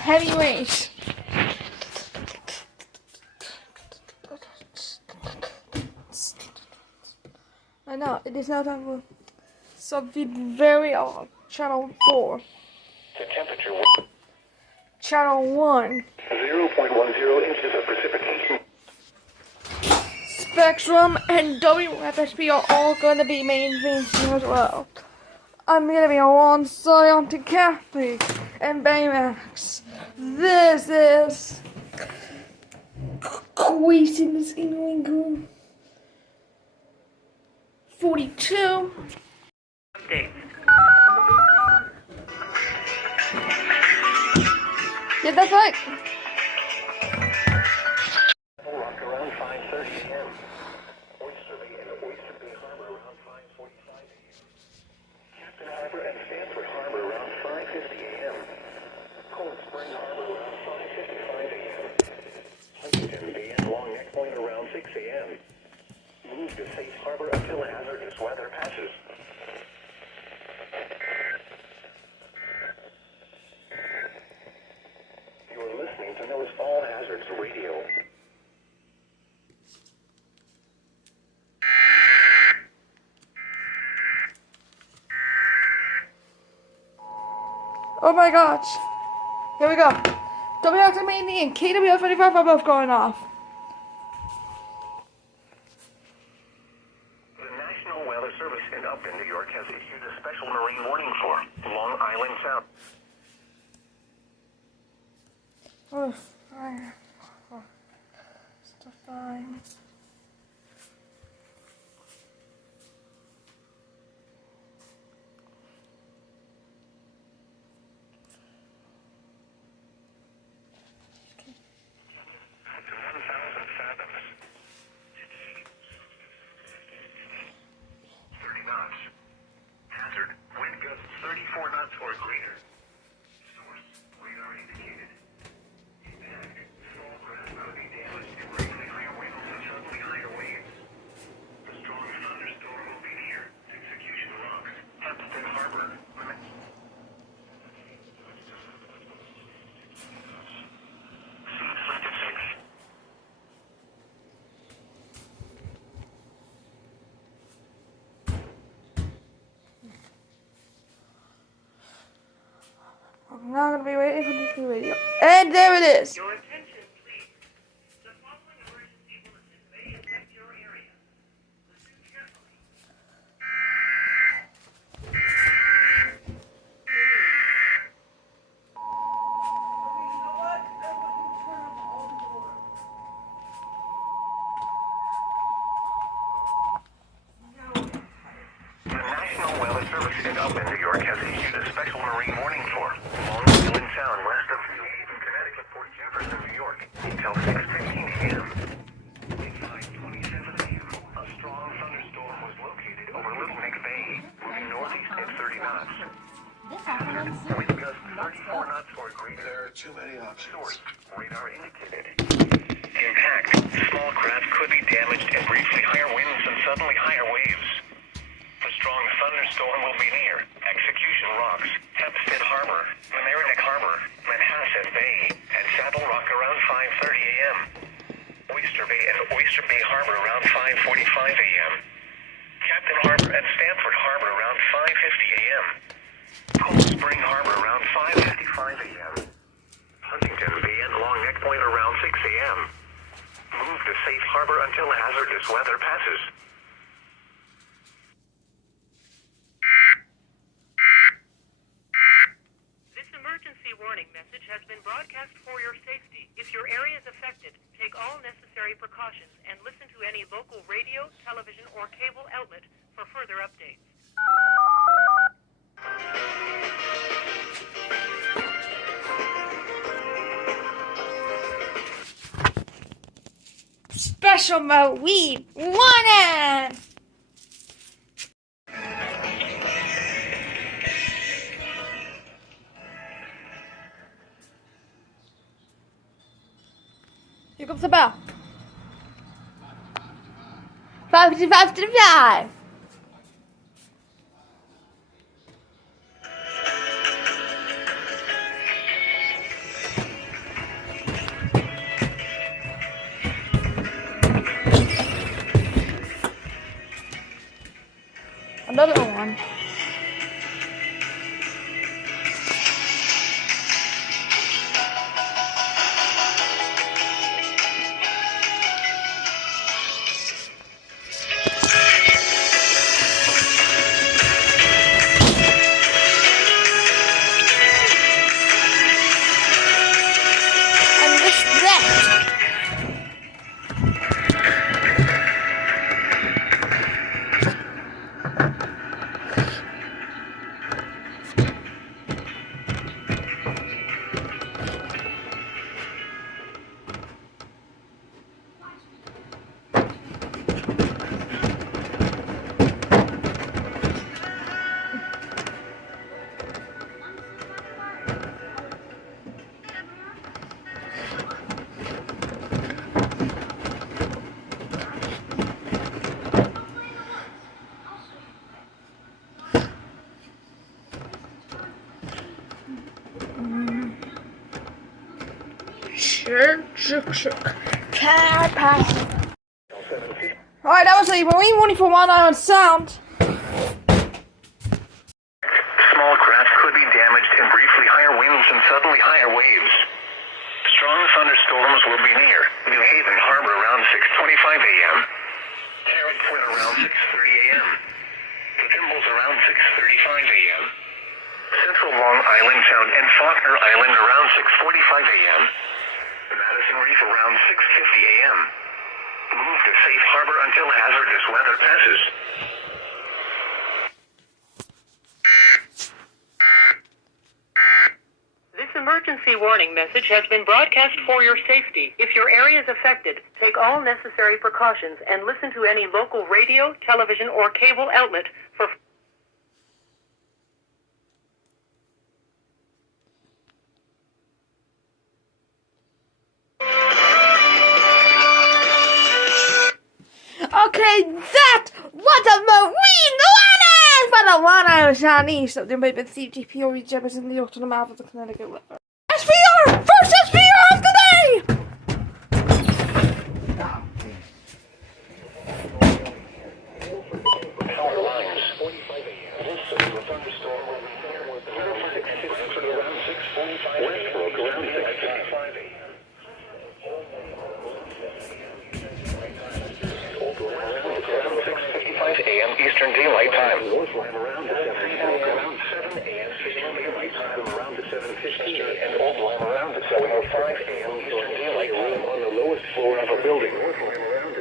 heavy rains. I know, it is now time for something very odd. Channel 4. The temperature Channel 1. 0.10 inches of precipitation. Spectrum and WFSP are all going to be main things here as well. I'm going to be alongside Auntie Kathy and Baymax. This is Craziness in New England 42. Update. Yeah, that's right. Rock around 5:30 a.m. Oyster Bay and Oyster Bay Harbor around 5:45 a.m. Captain Harbor and Stanford Harbor around 5:50 a.m. Cold Spring Harbor around 5:55 a.m. Huntington Bay and Long Neck Point around 6 a.m. Move to safe harbor until hazardous weather passes. You're listening to NOAA's All Hazards Radio. Oh my gosh. Here we go. WXMAD and KWF25 are both going off. The National Weather Service in Upton, New York has issued a special marine warning for Long Island Sound. Oh, fine. Oh, still fine. Up to 1,000 fathoms. 30 knots. Hazard, wind gusts 34 knots or greater. Source, radar indicated. Impact, small craft could be damaged and greatly higher winds and suddenly higher waves. A strong thunderstorm will be near. Execution rocks. Hempstead Harbor. I'm not gonna be waiting for this new video. And there it is. Your attention, please. The following emergency bulletin may affect your area. Listen carefully. The National Weather Service in Upton, New York has issued a special marine warning for Long Island Sound west of New Haven, Connecticut, Port Jefferson, New York until 6:15 a.m. At 5:27 a.m., a strong thunderstorm was located over Little Neck Bay, moving northeast at 30 knots. Hazard, wind gusts 34 knots or greater. There are too many options. Source, radar indicated. Impact, small craft could be damaged and briefly higher winds and suddenly higher waves. A strong thunderstorm will be near. Execution Rocks, Hempstead Harbor, Mamaroneck Harbor, Manhasset Bay, and Saddle Rock around 5:30 a.m. Oyster Bay and Oyster Bay Harbor around 5:45 a.m. Captain Harbor and Stanford Harbor around 5:50 a.m. Cold Spring Harbor around 5:55 a.m. Huntington Bay and Long Neck Point around 6 a.m. Move to safe harbor until hazardous weather passes. This emergency warning message has been broadcast for your safety. If your area is affected, take all necessary precautions and listen to any local radio, television, or cable outlet for further updates. Special Marine warning! Here comes the bell. 5:55 to 5. another one. Alright, that was the Marine warning for One Island Sound. Small craft could be damaged in briefly higher winds and suddenly higher waves. Strong thunderstorms will be near New Haven Harbor around 6:25 a.m. Tarrant Point around 6:30 a.m. The Thimbles around 6:35 a.m. Central Long Island Sound and Faulkner Island around 6:45 a.m. Madison Reef around 6:50 a.m. Move to safe harbor until hazardous weather passes. This emergency warning message has been broadcast for your safety. If your area is affected, take all necessary precautions and listen to any local radio, television, or cable outlet for Okay, that was a Marine warning for the One Island Sound East of the American CGP or Regenesis in the Yorkton mouth of the Connecticut River. SPR! First SPR of the day! Power lines. 45 a.m. Also, a thunderstorm will be near around 6:50 around 6:45 Westbrook around 6:55 a.m. Around 6:55 a.m. Eastern Daylight Time. Northland around 7 a.m. Eastern Daylight Time around 7:15 and Old Line around 7:05 a.m. Eastern Daylight Time on the lowest floor of a building. Northland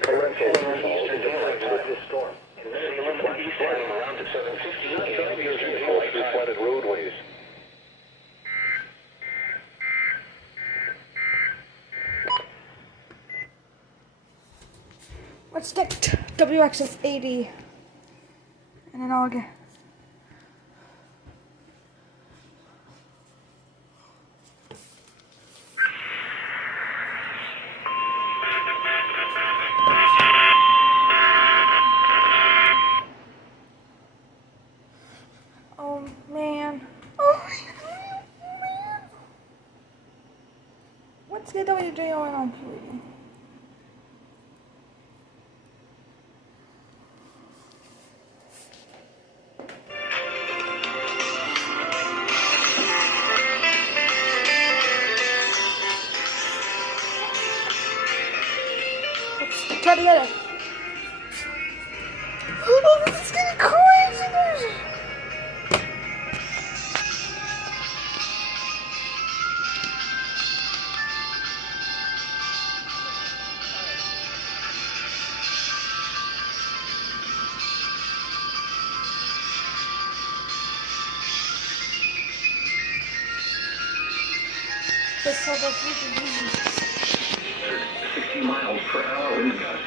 around Eastern Daylight Time this storm. Salem and East Line around 7:15 a.m. Eastern Daylight Time. Flooded roadways. Let's stick WXS 80 and then I'll get. Oh man. Oh man. What's the WJ going on here? Try to get it. Oh, this is getting crazy. This is 60 miles per hour wind gusts.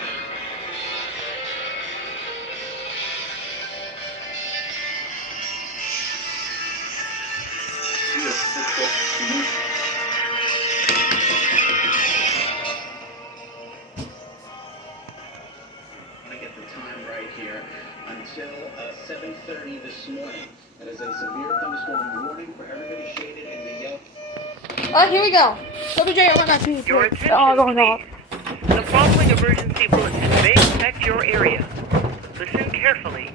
I get the time right here until 7:30 this morning. That is a severe thunderstorm warning for everybody shaded in the yellow. Alright, here we go. WJ, oh my God, your attention, going off. please. The following emergency bulletin may affect your area. Listen carefully.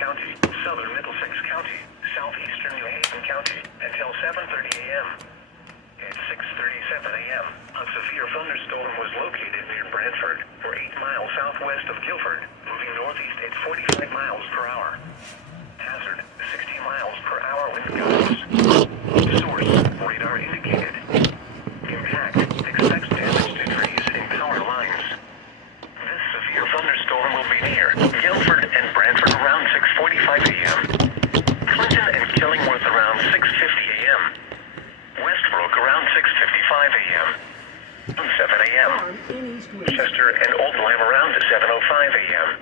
County, southern Middlesex County, southeastern New Haven County, until 7:30 a.m. At 6:37 a.m., a severe thunderstorm was located near Brantford, or 8 miles southwest of Guilford, moving northeast at 45 miles per hour. Hazard, 60 miles per hour wind gusts. Source, radar indicated. Impact, expects damage to trees and power lines. This severe thunderstorm will be near Guilford and Brantford around 6:45 a.m. Clinton and Killingworth around 6:50 a.m. Westbrook around 6:55 a.m. 7 a.m. Chester and Old Lyme around 7:05 a.m.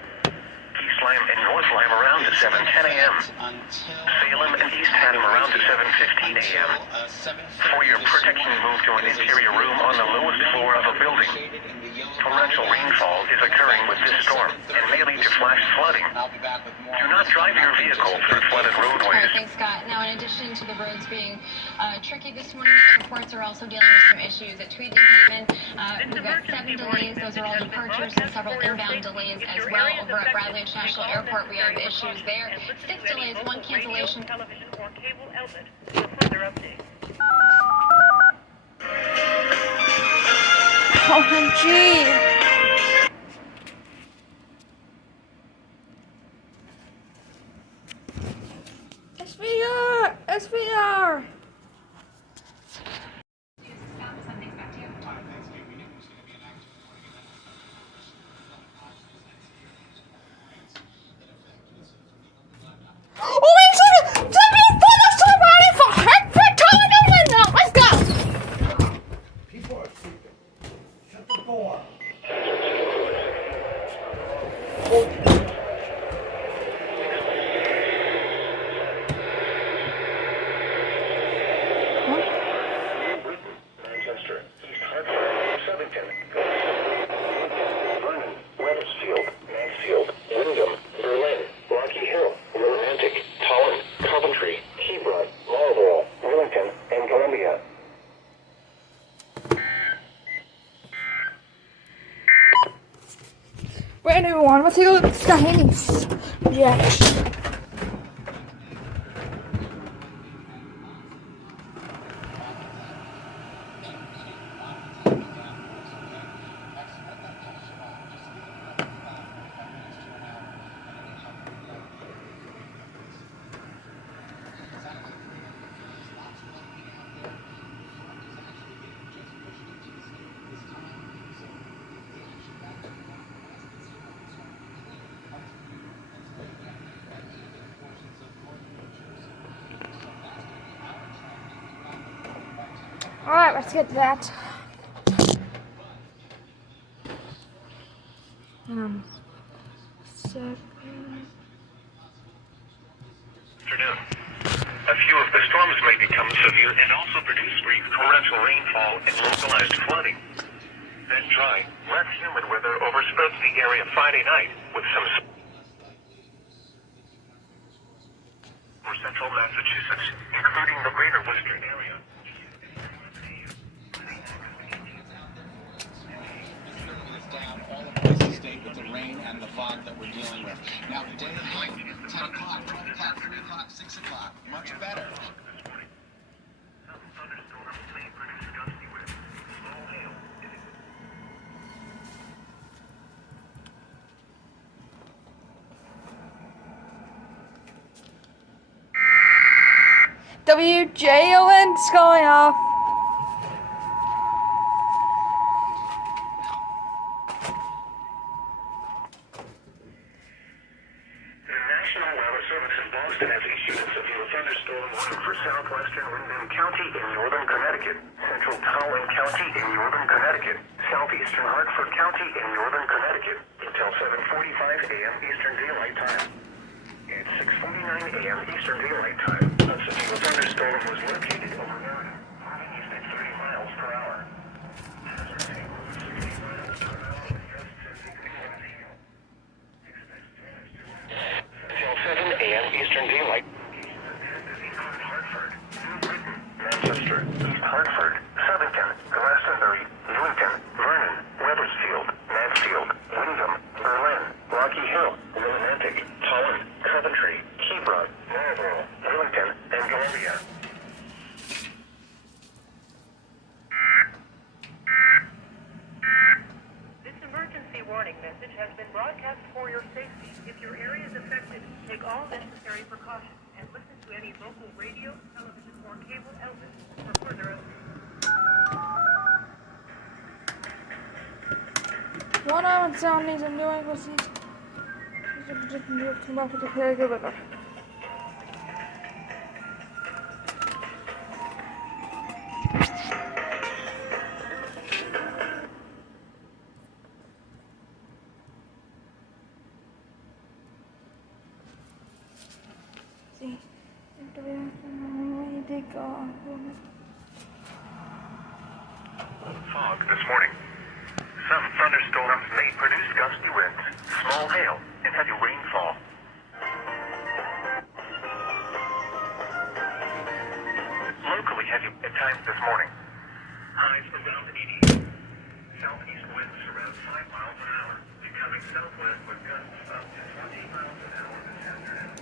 East Lyme and North Lyme around 7:10 a.m. Salem and East Haddam around 7:15 a.m. For your protection, move to an interior room on the lowest floor of a building. Torrential rainfall is occurring with this storm and may lead to flash flooding. Do not drive your vehicle through flooded roadways. All right, thanks, Scott. Now, in addition to the roads being tricky this morning, airports are also dealing with some issues. At Tweed, New Haven, we've got 7 delays. Those are all departures and several inbound delays as well. Over at Bradley International Airport, we have issues there. 6 delays, 1 cancellation. Television or cable outlet for further updates. OMG! SVR! SVR! Oh, wait a second! Somebody put us somebody for Hartford Television! Now, let's go! People are sleeping. Shut the door. Manchester, East Hartford, Southington, Vernon, Wethersfield, Mansfield, Wyndham, Berlin, Rocky Hill, Romantic, Tolland, Coventry, Hebron, Marlborough, Willington, and Columbia. Right, everyone, let's take a look at Stanley's reaction. Alright, let's get to that. Second. Afternoon. A few of the storms may become severe and also produce brief torrential rainfall and localized flooding. Then dry, less humid weather overspreads the area Friday night with some for central Massachusetts, including the greater Worcester area. Down all across the state with the rain and the fog that we're dealing with. Now, day and night, 10 o'clock, 12 o'clock, 3 o'clock, 6 o'clock, much better. WJON's going off. Boston has issued a severe thunderstorm warning for southwestern Windham County in northern Connecticut, central Tolland County in northern Connecticut, southeastern Hartford County in northern Connecticut until 7:45 a.m. Eastern Daylight Time. At 6:49 a.m. Eastern Daylight Time, a severe thunderstorm was located over Marion, moving east at 30 miles per hour. Until 7 a.m. Eastern Daylight. Hartford, New Britain, Manchester, East Hartford, Southington, Glastonbury, Newington, Vernon, Wethersfield, Mansfield, Wyndham, Berlin, Rocky Hill, Romantic, Tolland, Coventry, Take all necessary precautions and listen to any local radio, television, or cable outlets for further updates. One hour and sound needs a new English seat. Come back to the caregiver. See, we did go on. Fog this morning. Some thunderstorms may produce gusty winds, small hail, and heavy rainfall. Locally heavy at times this morning. Highs around 80. Southeast winds around 5 miles an hour. Becoming southwest with gusts up to 20 miles an hour this afternoon.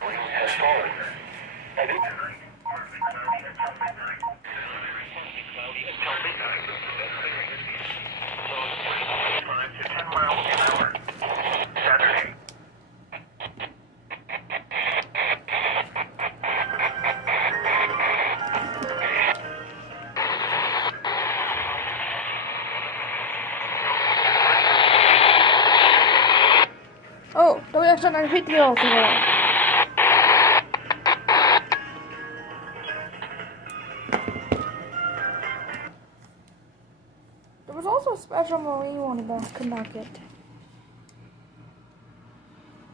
Rain has fallen. And tonight, partly cloudy until midnight. Partly cloudy until midnight. Lows 5 to 10 miles an hour. Saturday. Oh, då vill jag känna en skitgrej också. There was also a special Marine one about Connecticut.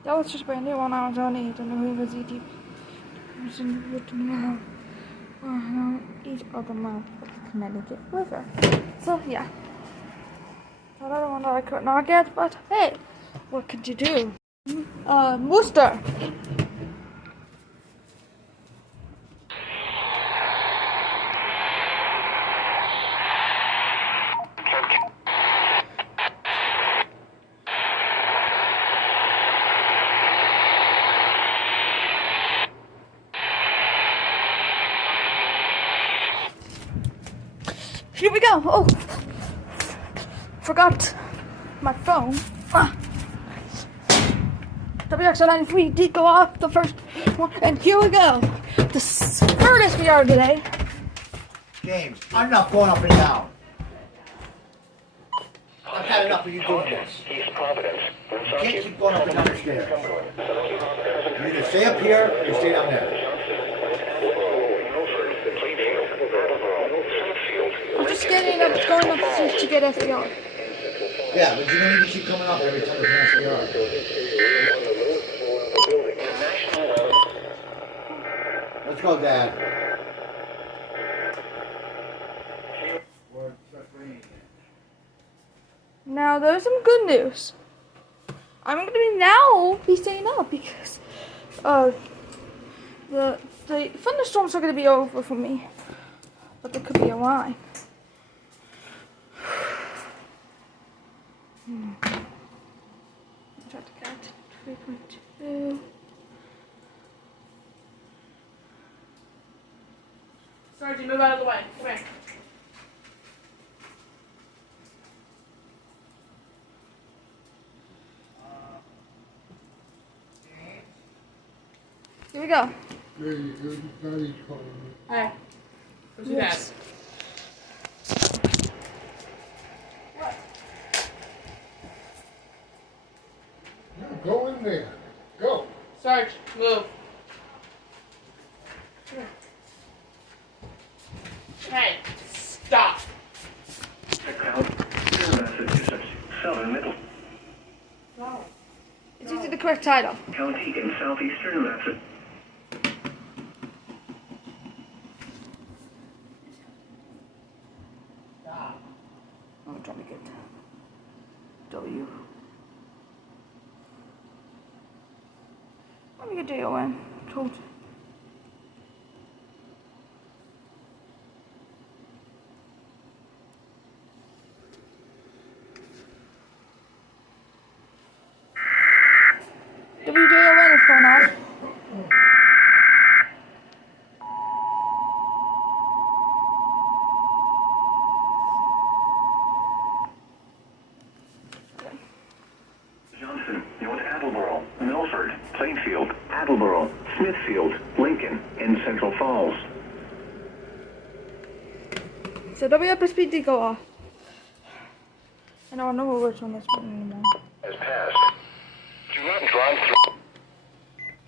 That was just brand new on our own age and who was eating each other mouth of the Connecticut River. So yeah. Another one that I could not get, but hey, what could you do? Worcester. Here we go. Oh, forgot my phone. WX93 did go off the first one, and here we go. The furthest we are today. James, I'm not going up and down. I've had enough of you doing this. East Providence. You can't keep going up and down the stairs. You either stay up here or you stay down there. I'm just getting up, going up to get FDR. Yeah, but you don't need to keep coming up every time there's an SDR. Let's go, Dad. Now there's some good news. I'm gonna be staying up because the thunderstorms are gonna be over for me, but there could be a line. Try to get 3.2. Sergeant, move out of the way. Come here. Here we go. Hey, who's yes. What? Go in there. Go. Sarge, move. Hey, stop. Massachusetts, Southern Middle No. It's using the correct title. County in southeastern Massachusetts. I'm trying to get W. Let me get D-O-N. Told you. WJON is going on. Johnson, North Attleboro, Milford, Plainfield, Attleboro, Smithfield, Lincoln, and Central Falls. So WFSP did go off. And I don't know which one this one anymore. Has passed. Do not drive through.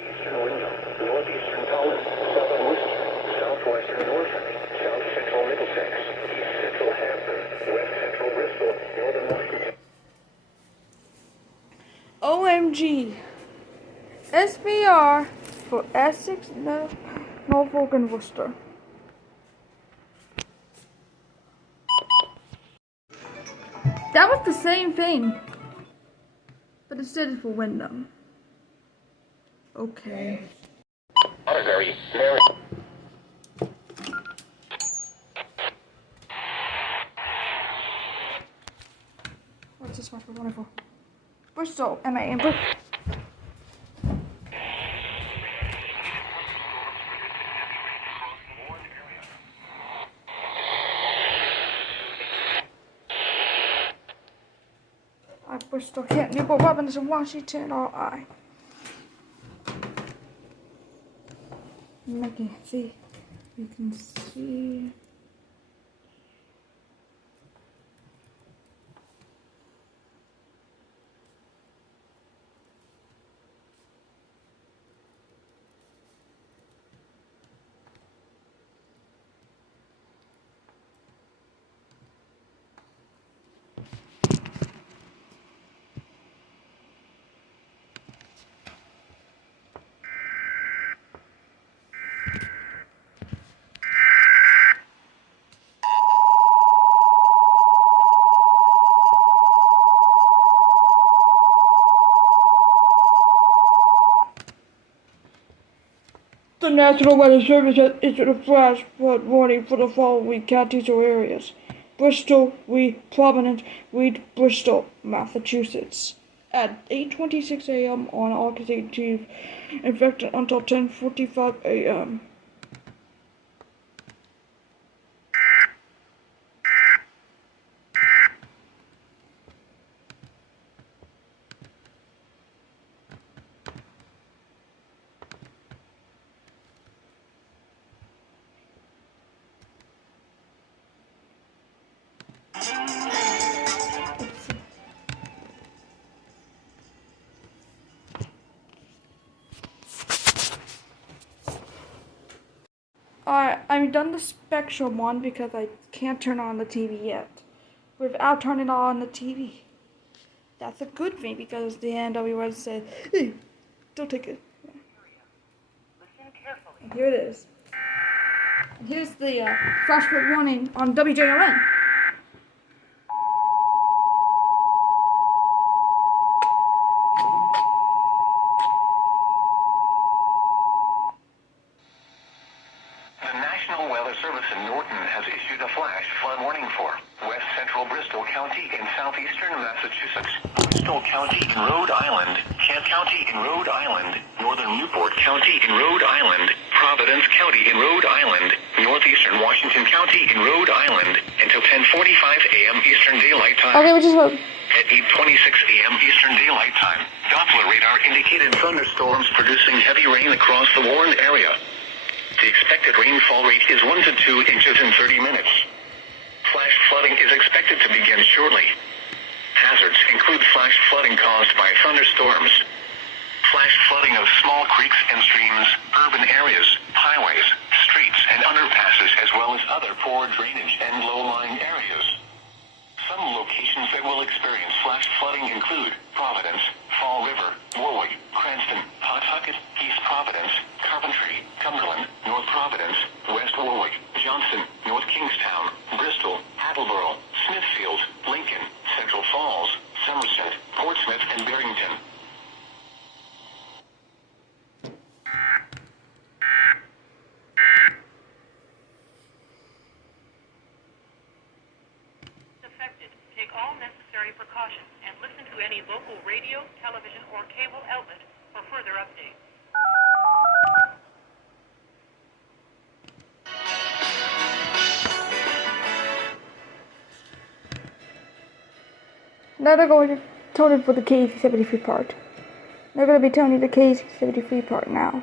Eastern Wyndham, northeastern Collins, southern Worcester, southwestern Norfolk, south central Middlesex, east central Hampton, west central Bristol, northern Washington. OMG. SBR for Essex, Norfolk, and Worcester. That was the same thing, but instead it's for Wyndham. Okay. Honorary, Mary. What's this one for? Wonderful. Bristol, MA, and Bristol. Bristol, Kent, Newport, Robinson, Washington, or I. Okay, see, you can see. The National Weather Service has issued a flash flood warning for the following counties or areas: Bristol, Providence, Bristol, Massachusetts. At 8:26 a.m. on August 18th, infected until 10:45 a.m. Alright, I'm done the Spectrum one because I can't turn on the TV yet. Without turning on the TV. That's a good thing because the NWS said, hey, don't take it. Listen carefully. And here it is. And here's the flash flood warning on WJLN. The National Weather Service in Norton has issued a flash flood warning for west central Bristol County in southeastern Massachusetts, Bristol County in Rhode Island, Kent County in Rhode Island, northern Newport County in Rhode Island, Providence County in Rhode Island, northeastern Washington County in Rhode Island, until 10:45 a.m. Eastern Daylight Time. Okay, which is what? At 8:26 a.m. Eastern Daylight Time, Doppler radar indicated thunderstorms producing heavy rain across the warned area. The expected rainfall rate is 1 to 2 inches in 30 minutes. Flash flooding is expected to begin shortly. Hazards include flash flooding caused by thunderstorms, flash flooding of small creeks and streams, urban areas, highways, streets, and underpasses, as well as other poor drainage and low-lying areas. Some locations that will experience flash flooding include Providence, Fall River, Warwick, Cranston, Pawtucket, East Providence, Coventry, Cumberland, North Providence, West Warwick, Johnston, North Kingstown, Bristol, Attleboro, Smithfield, Lincoln, Central Falls, Somerset, Portsmouth, and Barrington. Affected. Take all necessary precautions and listen to any local radio, television, or cable outlet for further updates. Now they're going to tone it for the KV-73 part. They're going to be telling you the case activity-free part now.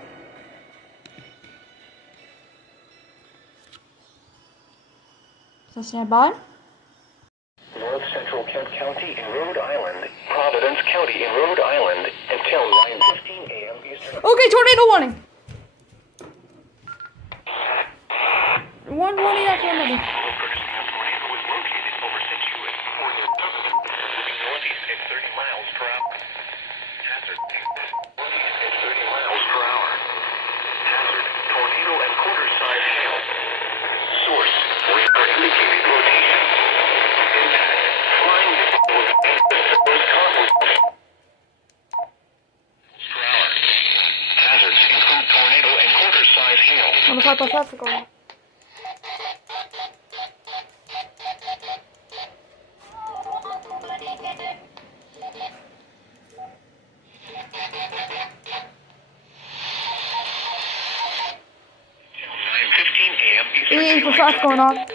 So stand by. North Central Kent County in Rhode Island, Providence County in Rhode Island, until 9:15 a.m. Eastern. Okay, tornado warning. One warning after another. Producing a tornado is located over Situate, or the moving northeast at 30 miles per hour. Hazard northeast at 30 miles per hour. Hazard tornado and quarter-size hail. Source radar indicated rotation. Impact flying debris those causes per hour. Hazards include tornado and quarter-size hail. On the 5x5 for going. EAS for fast going on.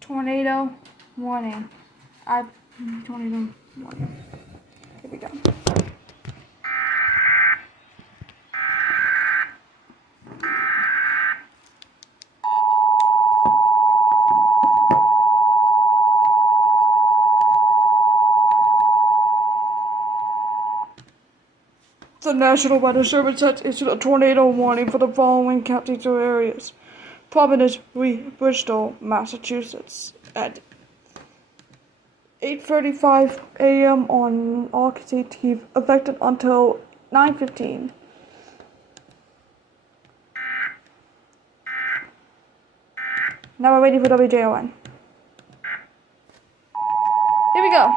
Tornado warning. Tornado warning. Here we go. The National Weather Service has issued a tornado warning for the following counties or areas. Providence, Bristol, Massachusetts, at 8:35 a.m. on August 18th, affected until 9:15. Now we're waiting for WJON. Here we go.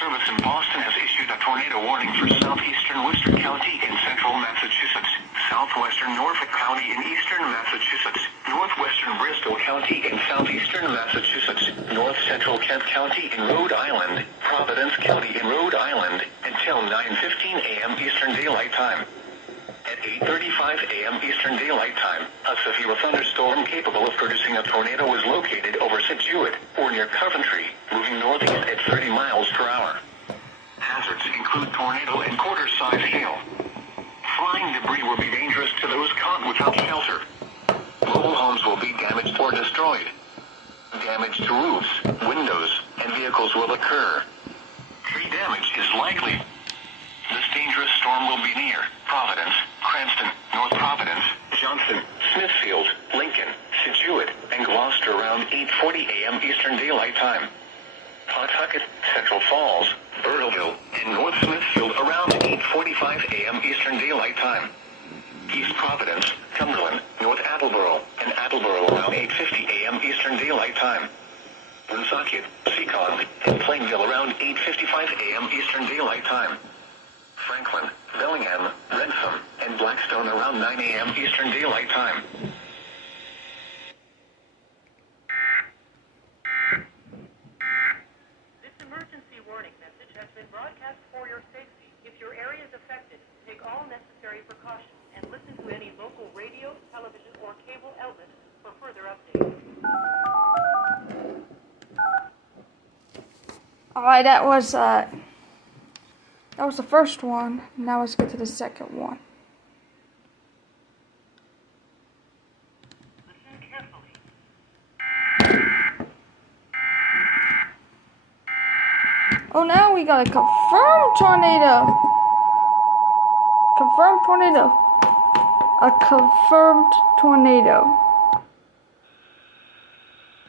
Service in Boston has issued a tornado warning for southeastern Worcester County in central Massachusetts, southwestern Norfolk County in eastern Massachusetts, northwestern Bristol County in southeastern Massachusetts, north central Kent County in Rhode Island, Providence County in Rhode Island, until 9:15 a.m. Eastern Daylight Time. At 8:35 a.m. Eastern Daylight Time, a severe thunderstorm capable of producing a tornado was located over Situate, or near Coventry, moving northeast at 30 miles per hour. Hazards include tornado and quarter-size hail. Flying debris will be dangerous to those caught without shelter. Mobile homes will be damaged or destroyed. Damage to roofs, windows, and vehicles will occur. Tree damage is likely. This dangerous storm will be near Providence, Cranston, North Providence, Johnson, Smithfield, Lincoln, Situate, and Gloucester around 8:40 a.m. Eastern Daylight Time. Pawtucket, Central Falls, Burteville, and North Smithfield around 8:45 a.m. Eastern Daylight Time. East Providence, Cumberland, North Attleboro, and Attleboro around 8:50 a.m. Eastern Daylight Time. Woonsocket, Seekonk, and Plainville around 8:55 a.m. Eastern Daylight Time. Franklin, Bellingham, Rentham, and Blackstone around 9 a.m. Eastern Daylight Time. This emergency warning message has been broadcast for your safety. If your area is affected, take all necessary precautions and listen to any local radio, television, or cable outlet for further updates. Alright, that was the first one. Now let's get to the second one. Listen carefully. Oh, now we got a confirmed tornado. Confirmed tornado. A confirmed tornado.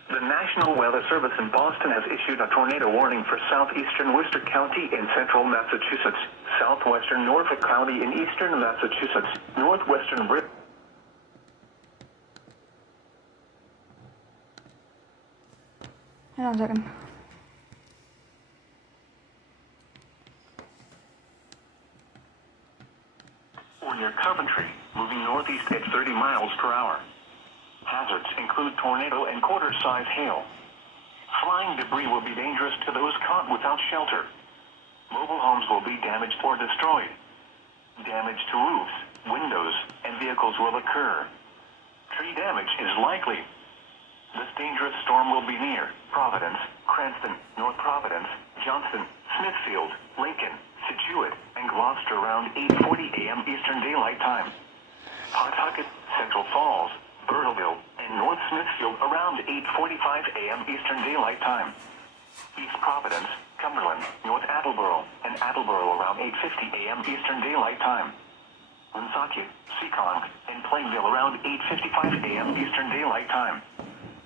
The National Weather Service in Boston has issued a tornado warning for southeastern Worcester County in central Massachusetts, southwestern Norfolk County in eastern Massachusetts, northwestern Britain. Hang on a second. Or near Coventry, moving northeast at 30 miles per hour. Hazards include tornado and quarter-size hail. Flying debris will be dangerous to those caught without shelter. Mobile homes will be damaged or destroyed. Damage to roofs, windows, and vehicles will occur. Tree damage is likely. This dangerous storm will be near Providence, Cranston, North Providence, Johnson, Smithfield, Lincoln, Situate, and Gloucester around 8:40 a.m. Eastern Daylight Time. Pawtucket, Central Falls, Burteville, and North Smithfield around 8:45 a.m. Eastern Daylight Time. East Providence, Cumberland, North Attleboro, and Attleboro around 8:50 a.m. Eastern Daylight Time. Woonsocket, Seekonk, and Plainville around 8:55 a.m. Eastern Daylight Time.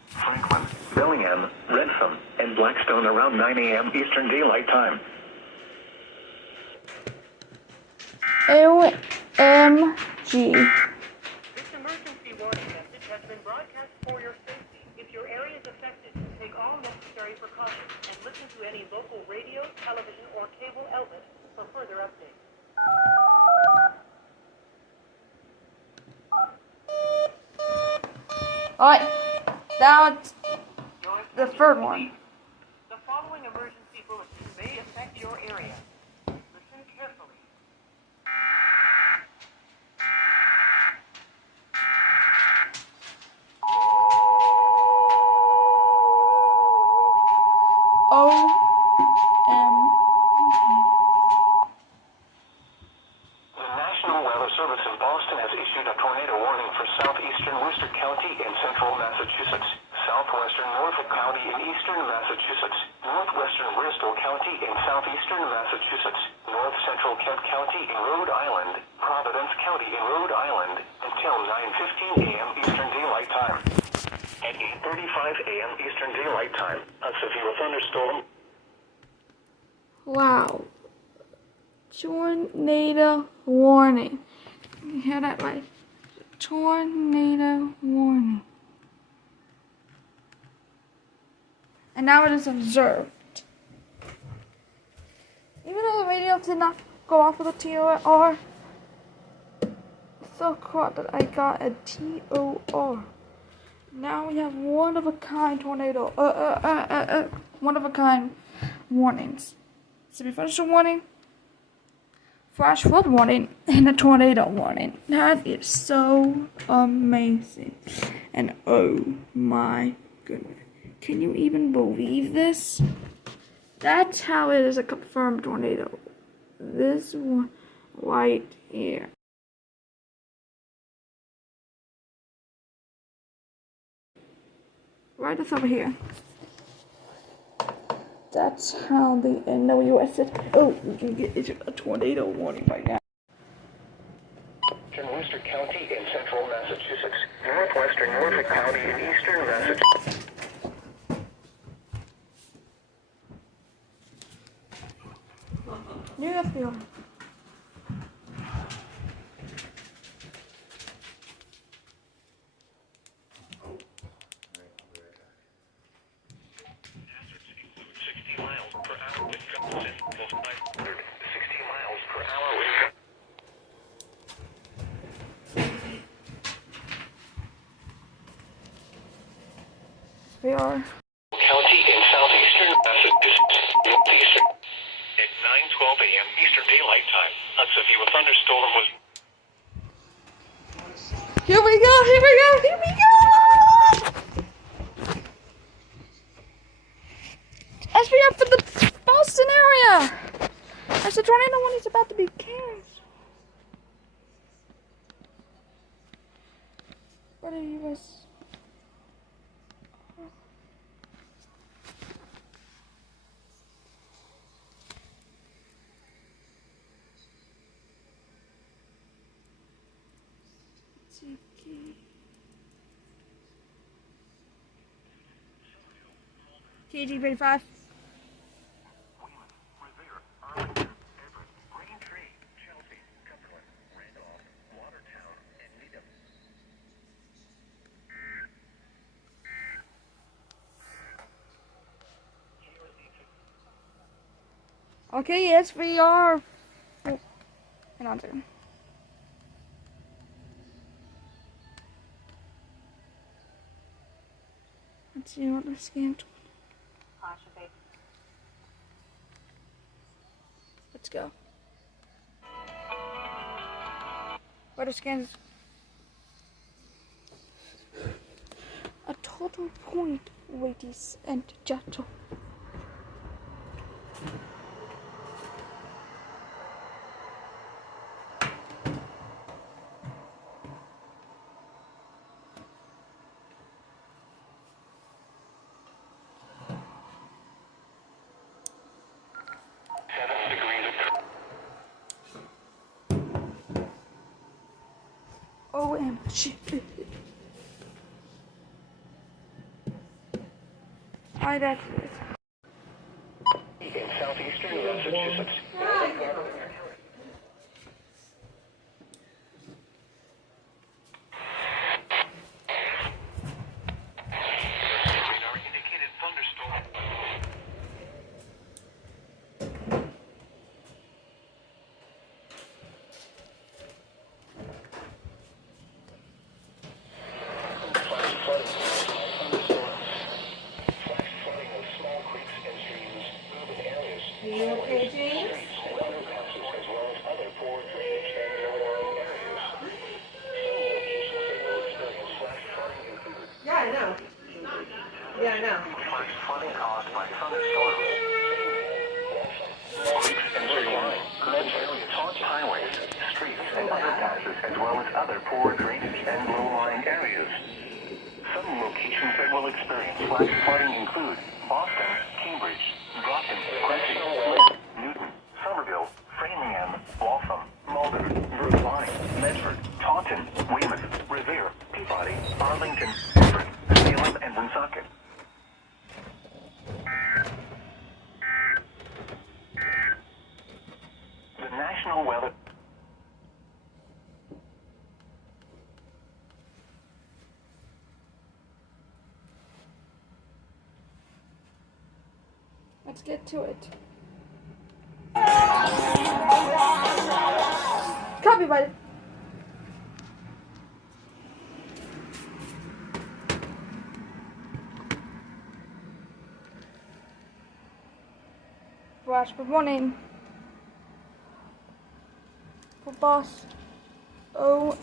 Franklin, Bellingham, Rentham, and Blackstone around 9 a.m. Eastern Daylight Time. OMG. This emergency warning message has been broadcast for your safety. If your area is affected, take all necessary precautions and listen to any local radio, television, or cable outlet for further updates. Alright, now it's the third one. The following emergency bulletin may affect your area. Listen carefully. The National Weather Service in Boston has issued a tornado warning for southeastern Worcester County in central Massachusetts, southwestern Norfolk County in eastern Massachusetts, northwestern Bristol County in southeastern Massachusetts, north central Kent County in Rhode Island, Providence County in Rhode Island, until 9:15 a.m. Eastern Daylight Time. At 8:35 a.m. Eastern Daylight Time, a severe thunderstorm. Wow. Tornado warning. You hear that right? Tornado warning. And now it is observed. Even though the radio did not go off with a TOR, so cool that I got a TOR. Now we have one-of-a-kind tornado. One-of-a-kind warnings. Severe thunderstorm warning, flash flood warning, and a tornado warning. That is so amazing. And oh my goodness. Can you even believe this? That's how it is a confirmed tornado. This one right here. Right this over here. That's how the NWS said, oh, we can get a tornado warning right now. Eastern Worcester County in central Massachusetts, northwestern Norfolk County in eastern Massachusetts. New York. SVR. County in southeastern Massachusetts, northeastern. At 9:12 a.m. Eastern Daylight Time, a severe thunderstorm was. Here we go, here we go, here we go! SVR for the Boston area! There's a tornado when it's about to be canceled. What are you guys? KG35. Okay, yes, we are. Oh, hang on a second. Let's see what the scan. Let's go. What are scans? A total point radius and gentle. OMG. Alright, that's it. In southeastern Massachusetts. Radar indicated thunderstorm. Flash flooding caused by thunderstorms. Creeks and streams, ledge areas, highways, streets, and underpasses, as well as other poor drainage and low-lying areas. Some locations that will experience flash flooding include Boston, Cambridge, Groton, Quincy, Newton, Somerville, Framingham, Waltham, Malden, Brookline, Medford, Taunton, Weymouth, Revere, Peabody, Arlington, Bedford, Salem, and Woonsocket. The National Weather. Let's get to it. Copyrighted. Flash for warning. For boss. OMG.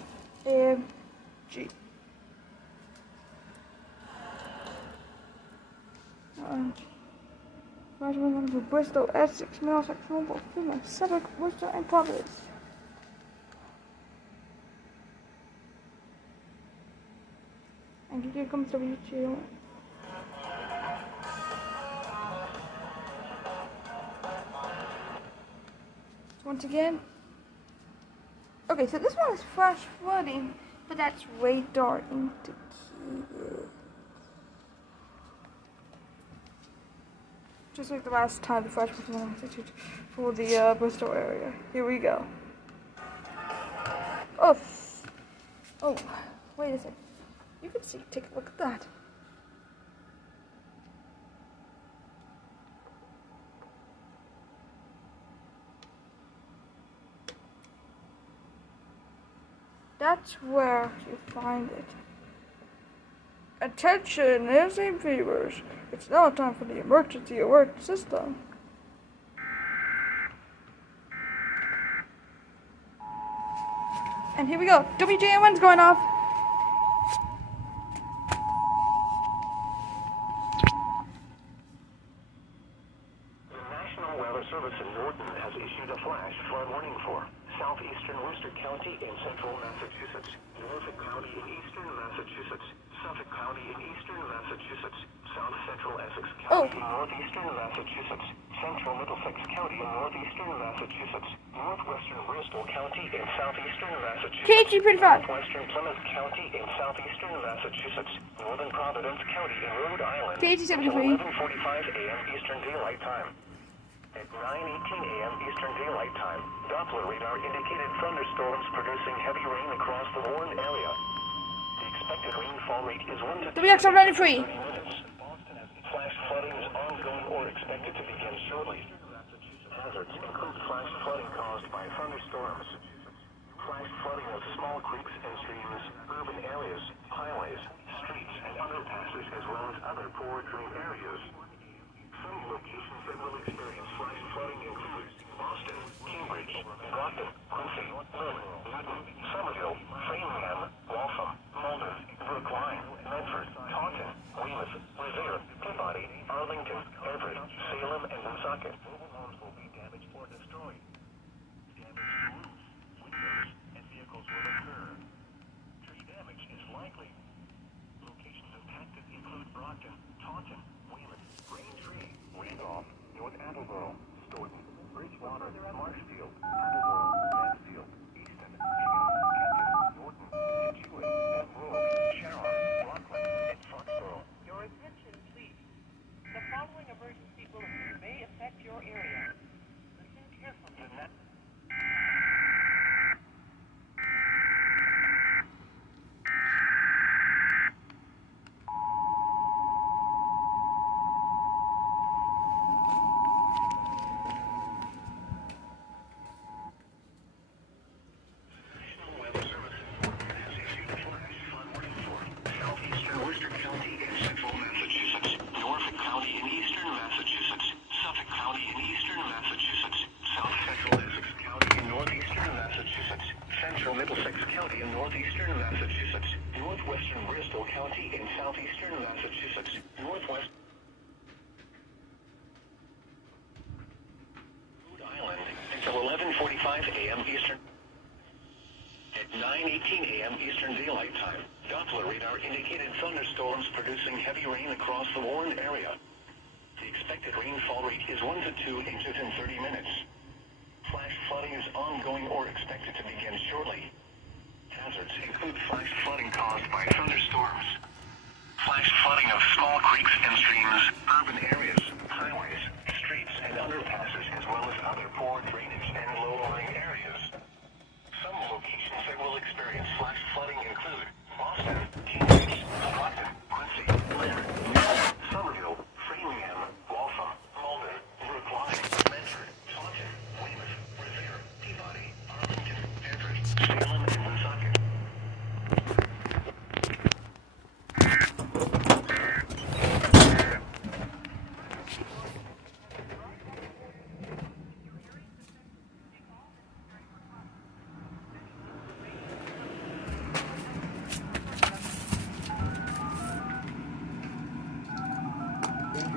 Flash for Bristol, Essex, Middlesex, Norfolk, Plymouth, Suffolk, Worcester, and Providence. And here comes WTO. Once again. Okay, so this one is flash flooding, but that's radar indicated. Just like the last time the flash was on for the Bristol area. Here we go. Oh, wait a second. You can see. Take a look at that. That's where you find it. Attention, nursing viewers. It's now time for the emergency alert system. And here we go. WJN1's going off. The National Weather Service in Norton has issued a flash flood warning for southeastern Worcester County in central Massachusetts, Norfolk County in eastern Massachusetts, Suffolk County in eastern Massachusetts, south central Essex County in northeastern Massachusetts, central Middlesex County in northeastern Massachusetts, northwestern Bristol County in southeastern Massachusetts, KG35. northwestern Plymouth County in southeastern Massachusetts, northern Providence County in Rhode Island, KG73. 11:45 a.m. Eastern Daylight Time. At 9:18 a.m. Eastern Daylight Time, Doppler radar indicated thunderstorms producing heavy rain across the Warren area. The expected rainfall rate is 1 to 2 WX93. minutes. Flash flooding is ongoing or expected to begin shortly. Hazards include flash flooding caused by thunderstorms, flash flooding of small creeks and streams, urban areas, highways, streets, and underpasses, as well as other poor drain areas. Some locations that will experience flash flooding include Boston, Cambridge, Brockton, Quincy, Lynn, Newton, Somerville, Framingham, Waltham, Malden, Brookline, Medford, Taunton, Weymouth, Revere, Peabody, Arlington, Everett, Salem, and Woonsocket. Mobile homes will be damaged or destroyed. Damage to roofs, windows, and vehicles will occur. Tree damage is likely. Locations impacted include Brockton, Taunton, Weymouth, Braintree, Randolph, North Attleboro, Stoughton, Bridgewater, Marshfield, Attleboro, Mansfield, Easton, Hingham, Kenton, Norton, Situate, Pembroke, Sharon, Rockland, and Foxborough. Your attention, please. The following emergency bulletin may affect your area. Listen carefully. Southeastern Worcester County in central Massachusetts, Norfolk County in eastern Massachusetts, Suffolk County in eastern Massachusetts, south central Essex County in northeastern Massachusetts, central Middlesex County in northeastern Massachusetts, northwestern Bristol County in southeastern Massachusetts, northwest Rhode Island until 11:45 a.m. Eastern. At 9:18 a.m. Eastern Daylight Time, Doppler radar indicated thunderstorms producing heavy rain across the Warren area. The expected rainfall rate is 1 to 2 inches in 30 minutes. Flash flooding is ongoing or expected to begin shortly. Hazards include flash flooding caused by thunderstorms, flash flooding of small creeks and streams, urban areas, highways, streets, and underpasses, as well as other poor drainage and low-lying areas. Some locations that will experience flash flooding include Boston, Cambridge, Brockton, Quincy, Lynn, Newton, Somerville, Framingham, Waltham, Malden, Brookline, Medford, Taunton, Weymouth, Revere, Peabody, Arlington, Everett, Salem, and Woonsocket.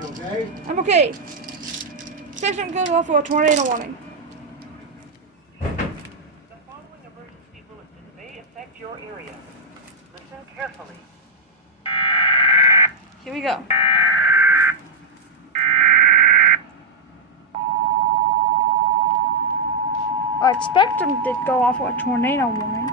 You okay? I'm okay. Station goes off for a tornado warning. The following emergency bulletin may affect your area. Listen carefully. Here we go. Our spectrum did go off for a tornado warning.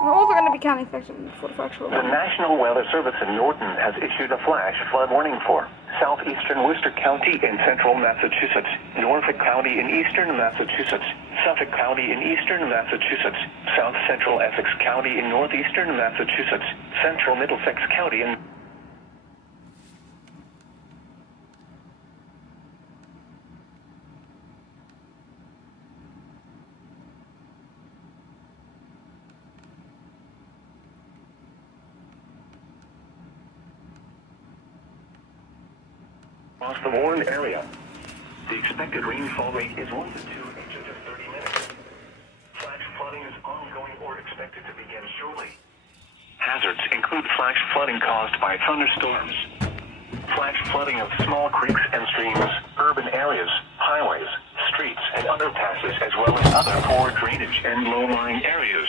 We're also going to be counting spectrum for the actual The warning. National Weather Service in Norton has issued a flash flood warning for southeastern Worcester County in central Massachusetts, Norfolk County in eastern Massachusetts, Suffolk County in eastern Massachusetts, south central Essex County in northeastern Massachusetts, central Middlesex County in across the warned area. The expected rainfall rate is 1 to 2 inches in 30 minutes. Flash flooding is ongoing or expected to begin shortly. Hazards include flash flooding caused by thunderstorms, flash flooding of small creeks and streams, urban areas, highways, streets, and underpasses, as well as other poor drainage and low-lying areas.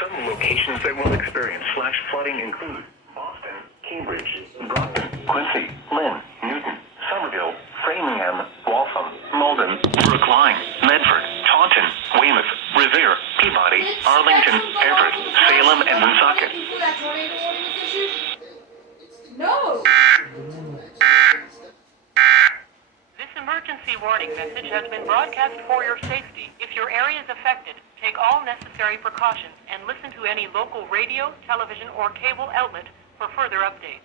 Some locations that will experience flash flooding include Boston, Cambridge, Brockton, Quincy, Lynn, Newton, Somerville, Framingham, Waltham, Malden, Brookline, Medford, Taunton, Weymouth, Revere, Peabody, Arlington, Everett, Salem, and Woonsocket. No! This emergency warning message has been broadcast for your safety. If your area is affected, take all necessary precautions and listen to any local radio, television, or cable outlet for further updates.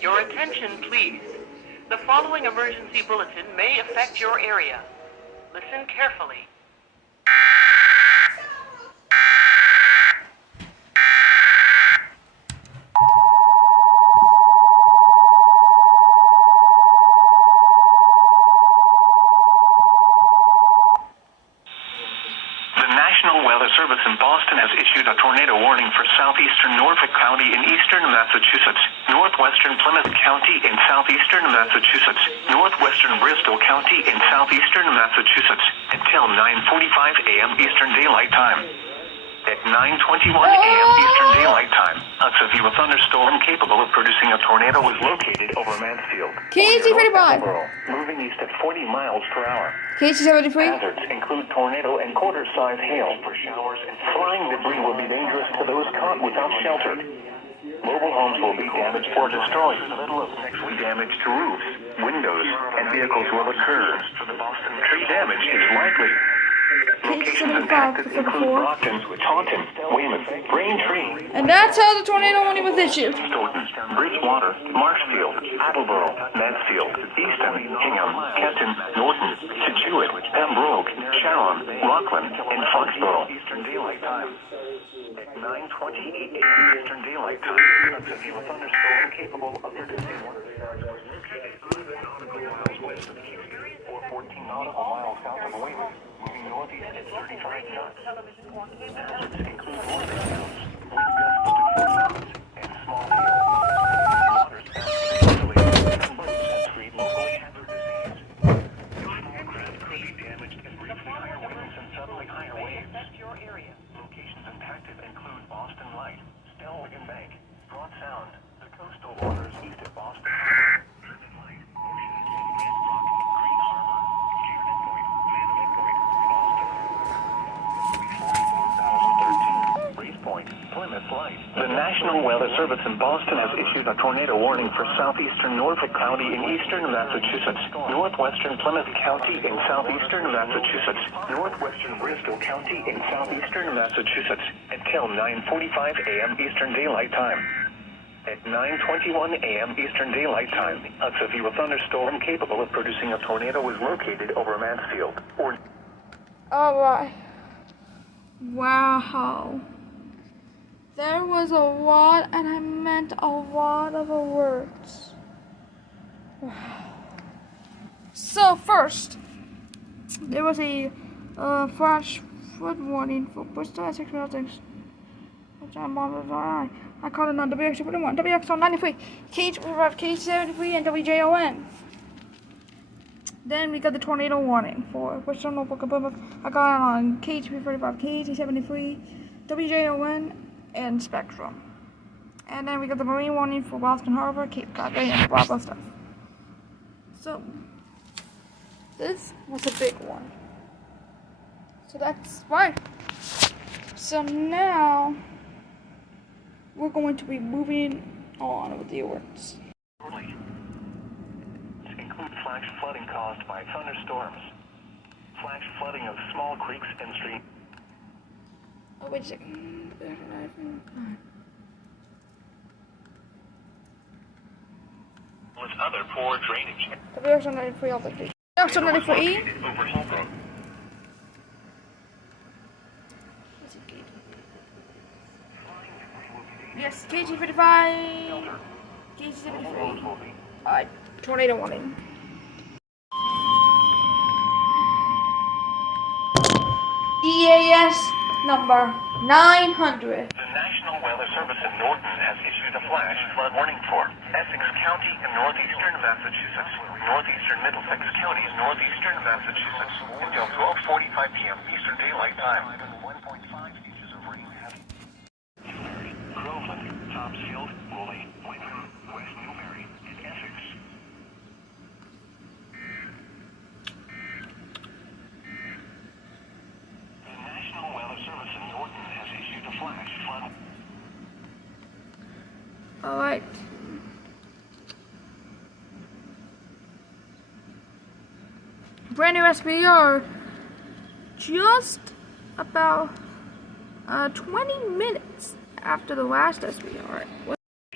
Your attention, please. The following emergency bulletin may affect your area. Listen carefully. Service in Boston has issued a tornado warning for southeastern Norfolk County in eastern Massachusetts, northwestern Plymouth County in southeastern Massachusetts, northwestern Bristol County in southeastern Massachusetts, until 9:45 a.m. Eastern Daylight Time. At 9:21 a.m. Eastern Daylight Time, a severe thunderstorm capable of producing a tornado was located over Mansfield, KC-35. moving east at 40 miles per hour. KC-73. Hazards include tornado and quarter-size hail for showers, and flying debris will be dangerous to those caught without shelter. Mobile homes will be damaged or destroyed. Damage to roofs, windows, and vehicles will occur. Tree damage is likely. Locations impacted include Brockton, Taunton, Weymouth, Braintree, And that's how the tornado warning was issued. Stoughton, Bridgewater, Marshfield, Attleboro, Mansfield, Easton, Hingham, Kenton, Norton, Situate, Pembroke, Sharon, Rockland, and Foxborough. Eastern Daylight Time. At 9:28 a.m. Eastern Daylight Time, a severe thunderstorm capable of producing 1 nautical miles west of Houston or 14 nautical miles south of Weymouth, moving northeast at 35 knots. Hazards include water sounds, wind gusts to 4 knots, and small hail. Waters some birds and create locally hazardous disease. Small craft could be damaged and briefly higher winds and suddenly higher waves. Locations impacted include Boston Light, Stellwagen Bank, Broad Sound, the coastal waters east of Boston Harbor, Driven Light, Ocean, Grand Rock, Green Harbor, Kiernan Point, Van Point, Boston Harbor, 44,013, Race Point, Plymouth Light. The National Weather Service in Boston has issued a tornado warning for southeastern Norfolk County in eastern Massachusetts, northwestern Plymouth County in southeastern Massachusetts, northwestern Bristol County in southeastern Massachusetts, until 9:45 a.m. Eastern Daylight Time. At 9:21 a.m. Eastern Daylight Time, a severe thunderstorm capable of producing a tornado was located over Mansfield. Alright. Wow. There was a lot, and I meant a lot of words. Wow. So first, there was a flash flood warning for Bristol at 6 buildings. I called it on WX1, WX93, KH45, KH73, and WJON. Then we got the tornado warning for Bristol, Norfolk, and Plymouth. I got it on KH45, KH73, WJON, and Spectrum. And then we got the marine warning for Boston Harbor, Cape Cod, and blah blah stuff. So this was a big one. So that's right. So now we're going to be moving on with the awards. Include flash flooding caused by thunderstorms, flash flooding of small creeks and streams. Oh, wait a second. With other poor drainage. WX93 all the day. WX94E. Over Holbrook. Yes, KT-55. KT-73. Tornado warning. EAS number 900. The National Weather Service in Norton has issued a flash flood warning for Essex County in northeastern Massachusetts, northeastern Middlesex County in northeastern Massachusetts, until 12:45 p.m. Eastern Daylight Time. 1.5 inches of rain have Groveland, Topsfield, Woolley, Wickham, West Newbury, and Essex. The National Weather Service in Norton has issued a flash flood. Alright. Brand new SBR. Just about 20 minutes after the last SBR.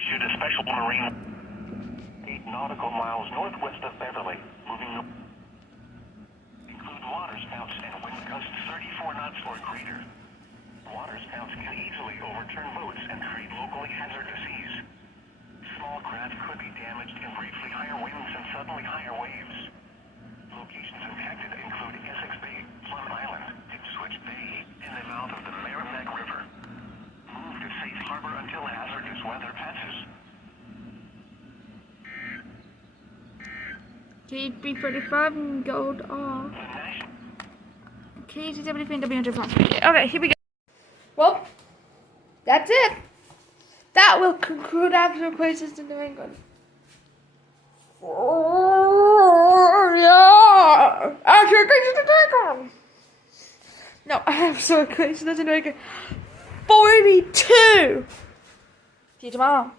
Issued a special marine 8 nautical miles northwest of Beverly, moving north. Include waterspouts and wind gusts 34 knots or greater. Waterspouts can easily overturn boats and create locally hazardous seas. Small craft could be damaged in briefly higher winds and suddenly higher waves. Locations impacted include Essex Bay, Plum Island, Ipswich Bay, and the mouth of the Merrimack River. Move to safe harbor until hazardous weather passes. KT-35 and gold off. KT-73 and W100. Okay, here we go. Well, that's it. That will conclude After Crisis in New England. Oh, yeah! After Crisis in New England! No, After Crisis in New England. 42! See you tomorrow.